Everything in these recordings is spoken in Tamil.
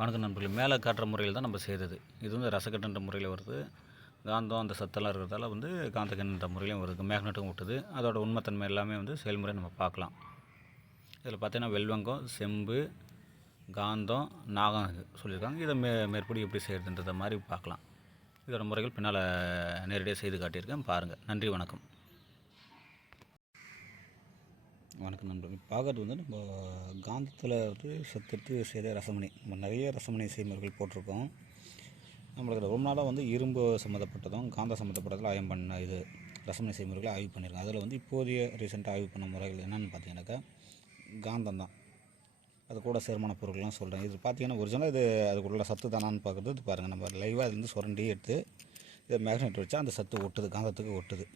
வணக்கம் நண்பர்களே. மேலே காட்டுற முறையில் தான் நம்ம செய்தது. இது வந்து ரசக்கட்டுன்ற முறையில் வருது. காந்தம் அந்த சத்தெல்லாம் இருக்கிறதால வந்து காந்தக்கண்ணுன்ற முறையிலையும் வருது. மேக்னெட்டும் விட்டுது அதோட உண்மைத்தன்மை எல்லாமே வந்து செயல்முறை நம்ம பார்க்கலாம். இதில் பார்த்தீங்கன்னா வெல்வங்கம் செம்பு காந்தம் நாகம் சொல்லியிருக்காங்க. இதை மே மேற்படி எப்படி செய்கிறதுன்றத மாதிரி பார்க்கலாம். இதோட முறைகள் பின்னால் நேரடியாக செய்து காட்டியிருக்கேன். பாருங்கள். நன்றி வணக்கம். வணக்கம் நண்பர்கள். பார்க்கறது வந்து நம்ம காந்தத்தில் வந்து சத்தெடுத்து செய்த ரசமணி. நம்ம நிறைய ரசமணி செய்முறைகள் போட்டிருக்கோம். நம்மளுக்கு ரொம்ப நாளாக வந்து இரும்பு சம்மந்தப்பட்டதும் காந்த சம்மந்தப்பட்டதில் ஆயம் பண்ண இது ரசமணி செய்முறைகளை ஆய்வு பண்ணியிருக்கோம். அதில் வந்து இப்போதைய ரீசெண்டாக ஆய்வு பண்ண முறைகள் என்னென்னு பார்த்தீங்கன்னாக்கா காந்தம் தான். அது கூட சேர்மான பொருட்கள்லாம் சொல்கிறேன் இது பார்த்தீங்கன்னா ஒரிஜினல் இது அதுக்குள்ள சத்து தானான்னு பார்க்குறது. இது பாருங்கள் நம்ம லைவாக வந்து சுரண்டி எடுத்து இதை மேக்னெட் வச்சா அந்த சத்து ஒட்டுது காந்தத்துக்கு ஒட்டுது.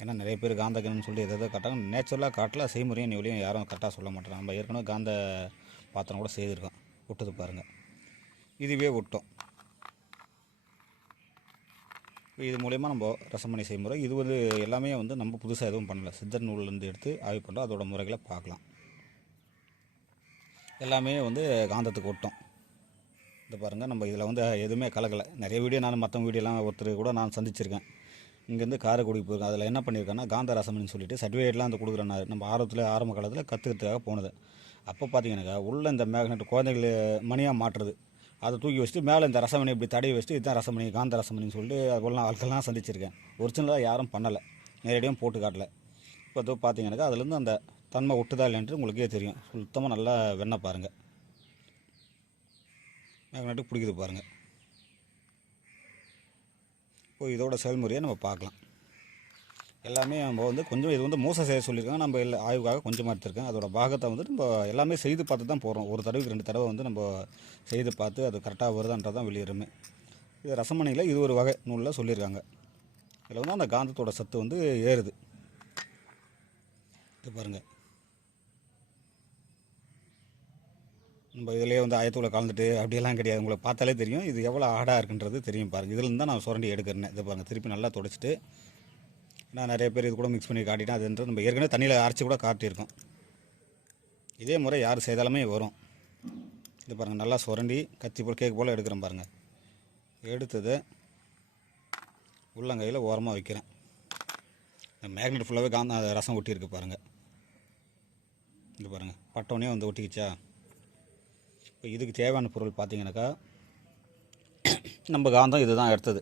ஏன்னா நிறைய பேர் காந்தகன்னு சொல்லி எதாவது எதை காட்டாங்க நேச்சுரலாக காட்டல செய்முறையும் நிவலையும் யாரும் கரெக்டாக சொல்ல மாட்டாங்க நம்ம ஏற்கனவே காந்த பாத்திரம் கூட செய்திருக்கோம். விட்டது பாருங்கள் இதுவே ஒட்டும். இது மூலயமா நம்ம ரசமணி செய்முறை. இது வந்து எல்லாமே வந்து நம்ம புதுசாக எதுவும் பண்ணல. சித்தர் நூல்லேருந்து எடுத்து ஆய்வு பண்ணுறோம் அதோட முறைகளை பார்க்கலாம். எல்லாமே வந்து காந்தத்துக்கு ஒட்டும். இது பாருங்கள் நம்ம இதில் வந்து எதுவுமே கலக்கலை. நிறைய வீடியோ நான் மற்ற வீடியோலாம் ஒருத்தர் கூட நான் சந்திச்சிருக்கேன். இங்கேருந்து காரைக்குடி போயிருக்கேன். அதில் என்ன பண்ணியிருக்கேன்னா காந்த சொல்லிட்டு சர்டிஃபிகேட்லாம் அந்த கொடுக்குறேன் நம்ம ஆர்வத்தில் ஆரம்ப காலத்தில் கற்றுக்கிறதுக்காக போனது. அப்போ பார்த்தீங்கன்னாக்கா உள்ளே இந்த மேக்னெட் குழந்தைகள் மணியாக மாட்டுறது அதை தூக்கி வச்சுட்டு மேலே இந்த ரசமணி இப்படி தடவி வச்சுட்டு இதுதான் ரசமணி காந்த ரசமணின்னு சொல்லிட்டு அதுபோலாம் ஆட்கள்லாம் சந்திச்சிருக்கேன். ஒரிஜினலாக யாரும் பண்ணலை. நேரடியாக போட்டு காட்டல. இப்போ இதோ பார்த்தீங்கன்னாக்கா அதுலேருந்து அந்த தன்மை ஒட்டுதா இல்லைன்ட்டு உங்களுக்கே தெரியும். சுத்தமாக நல்லா வெண்ணெய் பாருங்கள் மேக்னெட்டு பிடிக்குது பாருங்கள் இப்போ இதோட செயல்முறையை நம்ம பார்க்கலாம். எல்லாமே நம்ம வந்து கொஞ்சம் இது வந்து மோசம் செய்ய சொல்லியிருக்காங்க. நம்ம இல்லை ஆய்வுக்காக கொஞ்சமாக எடுத்திருக்கேன். அதோட பாகத்தை வந்து நம்ம எல்லாமே செய்து பார்த்து தான் போகிறோம் ஒரு தடவைக்கு ரெண்டு தடவை வந்து நம்ம செய்து பார்த்து அது கரெக்டாக வருதான்றதான் வெளியேறுமே. இது ரசமணியில் இது ஒரு வகை நூலில் சொல்லியிருக்காங்க. இதில் வந்து அந்த காந்தத்தோட சத்து வந்து ஏறுது. இது பாருங்கள் நம்ம இதிலே வந்து ஆயத்தூளை கலந்துட்டு அப்படியெல்லாம் கிடையாது. உங்களை பார்த்தாலே தெரியும். இது எவ்வளோ ஆடாக இருக்குன்றது தெரியும் பாருங்கள் இதுலேருந்து தான் நான் சுரண்டி எடுக்கிறேன் இது பாருங்கள் திருப்பி நல்லா தொடச்சிட்டு நான் நிறைய பேர் இது கூட மிக்ஸ் பண்ணி காட்டிட்டேன். அதுன்றது நம்ம ஏற்கனவே தண்ணியில் அரைச்சி கூட காட்டியிருக்கோம். இதே முறை யார் செய்தாலுமே வரும். இது பாருங்கள் நல்லா சுரண்டி கத்தி போல் கேக் போல் எடுக்கிறேன் பாருங்கள் எடுத்தது உள்ளங்கையில் ஓரமாக வைக்கிறேன். இந்த மேக்னெட் ஃபுல்லாகவே காந்த ரசம் ஒட்டியிருக்கு பாருங்கள் இது பாருங்கள் பட்டோனே வந்து ஒட்டிக்கிச்சா? இப்போ இதுக்கு தேவையான பொருள் பார்த்தீங்கன்னாக்கா நம்ம காந்தம் இதுதான் எடுத்தது.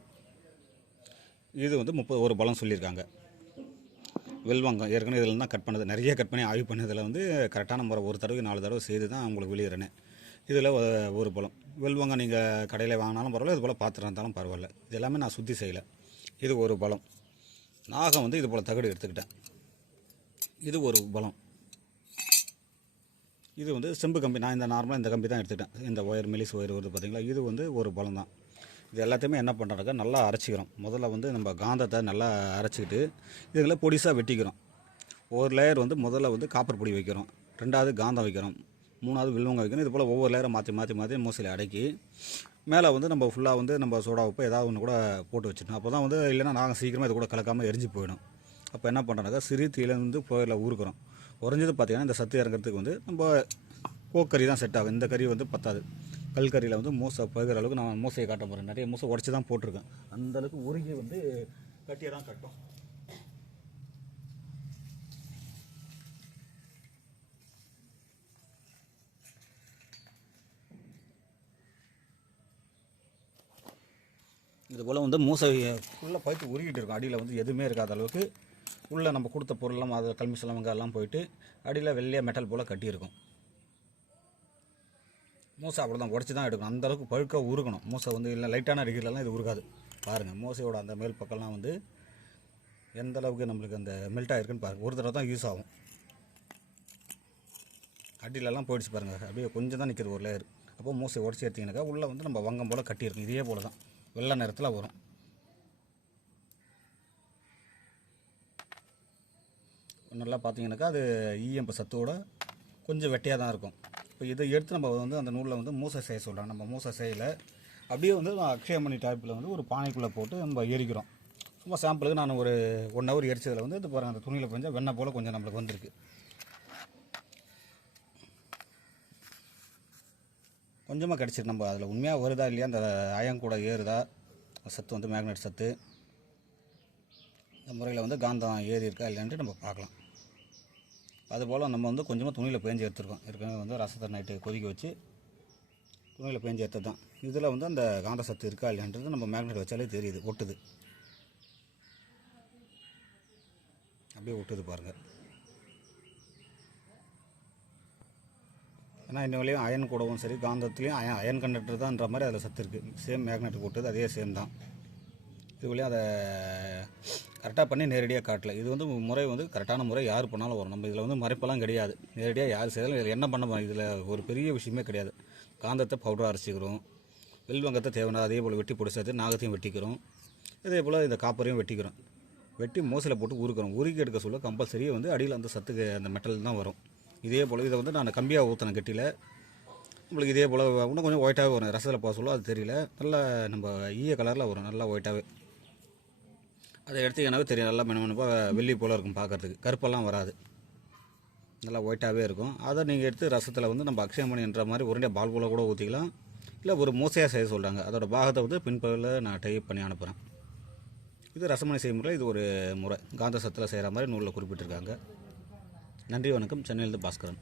இது வந்து முப்பது ஒரு பலம் சொல்லியிருக்காங்க. வெல்வாங்கம் ஏற்கனவே இதில் தான் கட் பண்ணது நிறைய கட் பண்ணி ஆய்வு பண்ணதில் வந்து கரெக்டான முறை ஒரு தடவை நாலு தடவை செய்து தான் உங்களுக்கு வெளியிடறேன் இதில் ஒரு பலம் வெல்வாங்க நீங்கள் கடையில் வாங்கினாலும் பரவாயில்ல இது போல் பாத்திரம் இருந்தாலும் பரவாயில்ல. இது எல்லாமே நான் சுற்றி செய்யலை. இது ஒரு பலம் நாகம் வந்து இது போல் தகடு எடுத்துக்கிட்டேன். இது ஒரு பலம் இது வந்து செம்பு கம்பி. நான் இந்த நார்மலாக இந்த கம்பி தான் எடுத்துக்கிட்டேன். இந்த ஒயர் மெலிஸ் ஒயர் வருது பார்த்திங்களா? இது வந்து ஒரு பலம் தான். இது எல்லாத்தையுமே என்ன பண்ணுறாங்க நல்லா அரைச்சிக்கிறோம். முதல்ல வந்து நம்ம காந்தத்தை நல்லா அரைச்சிக்கிட்டு இதுகளை பொடிசாக வெட்டிக்கிறோம். ஒரு லேயர் வந்து முதல்ல வந்து காப்பர் பொடி வைக்கிறோம். ரெண்டாவது காந்தம் வைக்கிறோம். மூணாவது வில்வங்க வைக்கணும் இது போல் ஒவ்வொரு லேயரை மாற்றி மாற்றி மாற்றி மோஸ்ட்லி அடக்கி மேலே வந்து நம்ம ஃபுல்லாக வந்து நம்ம சோடா உப்பு ஏதாவது ஒன்று கூட போட்டு வச்சிடணும் அப்போ தான் வந்து இல்லைன்னா நாங்கள் சீக்கிரமாக இது கூட கலக்காமல் எரிஞ்சு போயிடும். அப்போ என்ன பண்ணுறதுக்கா சிறு தீயிலேருந்து புயலில் ஊறுக்கிறோம் குறைஞ்சது பார்த்தீங்கன்னா இந்த சத்து இறங்குறதுக்கு வந்து நம்ம கோக்கறி தான் செட் ஆகும். இந்த கறி வந்து பத்தாது. கல்கறியில் வந்து மூசை பகுற அளவுக்கு நான் மூசையை காட்ட போகிறேன் நிறைய மூசை உடச்சி தான் போட்டிருக்கேன். அந்த அளவுக்கு உருகி வந்து கட்டியை தான் கட்டும். இது போல் வந்து மூசை ஃபுல்லாக பழுத்து உருகிட்டு இருக்கும். அடியில் வந்து எதுவுமே இருக்காத அளவுக்கு உள்ளே நம்ம கொடுத்த பொருள்லாம் அது கல்மி சிலவங்கெல்லாம் போயிட்டு அடியில் வெள்ளையாக மெட்டல் போல் கட்டியிருக்கும். மூசை அப்படி தான் உடச்சி தான் எடுக்கணும். அந்தளவுக்கு பழுக்காக பழுக்க உருகணும். மூசை வந்து இல்லை லைட்டான அடிக்கிறலாம் இது உருகாது. பாருங்கள் மூசையோட அந்த மேல் பக்கம்லாம் வந்து எந்த அளவுக்கு நம்மளுக்கு அந்த மெல்ட் ஆகிருக்குன்னு பாருங்கள் ஒரு தடவை தான் யூஸ் ஆகும். அடியிலலாம் போயிடுச்சு பாருங்கள் அப்படியே கொஞ்சம் தான் நிற்கிது ஒரு லேயர் அப்போ மூசை உடச்சி எடுத்திங்கனாக்கா உள்ளே வந்து நம்ம வங்கம் போல் கட்டியிருக்கும் இதே போல் தான் வெள்ளை நேரத்தில் வரும். நல்லா பார்த்தீங்கன்னாக்கா அது ஈயம்பு சத்தோட கொஞ்சம் வெட்டையாக தான் இருக்கும். இப்போ இதை எடுத்து நம்ம வந்து அந்த நூலில் வந்து மூசை செய்ய சொல்கிறோம் நம்ம மூசை செய்யலை அப்படியே வந்து அக்ஷயமணி டைப்பில் வந்து ஒரு பானைக்குள்ளே போட்டு நம்ம எரிக்கிறோம். சும்மா சாம்பிளுக்கு நான் ஒரு ஒன் ஹவர் எரிச்சதில் வந்து இது பாருங்கள் அந்த துணியில் கொஞ்சம் வெண்ணெய் போல் கொஞ்சம் நம்மளுக்கு வந்திருக்கு. கொஞ்சமாக கிடச்சிரு நம்ம அதில் உண்மையாக வருதா இல்லையா அந்த அயங்கூட ஏறுதா? சத்து வந்து மேக்னெட் சத்து. இந்த முறையில் வந்து காந்தம் ஏறி இருக்கா இல்லைன்ட்டு நம்ம பார்க்கலாம். அதுபோல் நம்ம வந்து கொஞ்சமாக துணியில் பேஞ்சு எடுத்துருக்கோம். ஏற்கனவே வந்து ரசத்தை நைட்டு கொதிக்க வச்சு துணியில் பேஞ்சு எடுத்தது தான் இதில் வந்து அந்த காந்த சத்து இருக்கா இல்லைன்றது நம்ம மேக்னெட் வச்சாலே தெரியுது ஒட்டுது. அப்படியே ஒட்டுது பாருங்கள் ஏன்னா இன்ன வழியும் அயன் கூடவும் சரி காந்தத்துலேயும் அயன் அயன் கண்டக்டர் தான்ன்ற மாதிரி அதில் சத்து இருக்குது சேம் மேக்னெட் போட்டது அதே சேம் தான். இது வழியும் அதை கரெக்டாக பண்ணி நேரடியாக காட்டல. இது வந்து முறை வந்து கரெக்டான முறை. யார் பண்ணாலும் வரும். நம்ம இதில் வந்து மறைப்பெல்லாம் கிடையாது. நேரடியாக யார் செய்தாலும் இதில் என்ன பண்ண இதில் ஒரு பெரிய விஷயமே கிடையாது. காந்தத்தை பவுடராக அரைச்சிக்கிறோம். வெல்வங்கத்தை தேவையான அதே போல் வெட்டி பிடிச்சது நாகத்தையும் வெட்டிக்கிறோம். இதே போல் இந்த காப்பரையும் வெட்டிக்கிறோம். வெட்டி மோசில் போட்டு உருக்கிறோம். உருக்கி எடுக்க சொல்ல கம்பல்சரியாக வந்து அடியில் அந்த சத்துக்கு அந்த மெட்டல் தான் வரும். இதே போல் இதை வந்து நான் கம்பியாக ஊற்றினேன் கட்டியில் நம்மளுக்கு இதே போல் இன்னும் கொஞ்சம் ஒயிட்டாகவே வரும். ரசத்தில் போக சொல்ல அது தெரியல. நல்லா நம்ம ஈய கலரில் வரும். நல்லா ஒயிட்டாகவே அதை எடுத்தீங்கன்னாவே தெரியும். நல்லா மினமினப்பாக வெள்ளி போல் இருக்கும் பார்க்கறதுக்கு. கருப்பெல்லாம் வராது. நல்லா ஒயிட்டாகவே இருக்கும். அதை நீங்கள் எடுத்து ரசத்தில் வந்து நம்ம அக்ஷயமணின்ற மாதிரி உருண்டையாக பால் போல் கூட ஊற்றிக்கலாம். இல்லை ஒரு மூசையாக செய்ய சொல்கிறாங்க அதோடய பாகத்தை வந்து பின்பகுதியில் நான் டைப் பண்ணி அனுப்புகிறேன் இது ரசமணி செய்முறை இது ஒரு முறை. காந்த சத்தில் செய்கிற மாதிரி நூலில் குறிப்பிட்டிருக்காங்க. நன்றி வணக்கம். சென்னையிலேருந்து பாஸ்கரன்.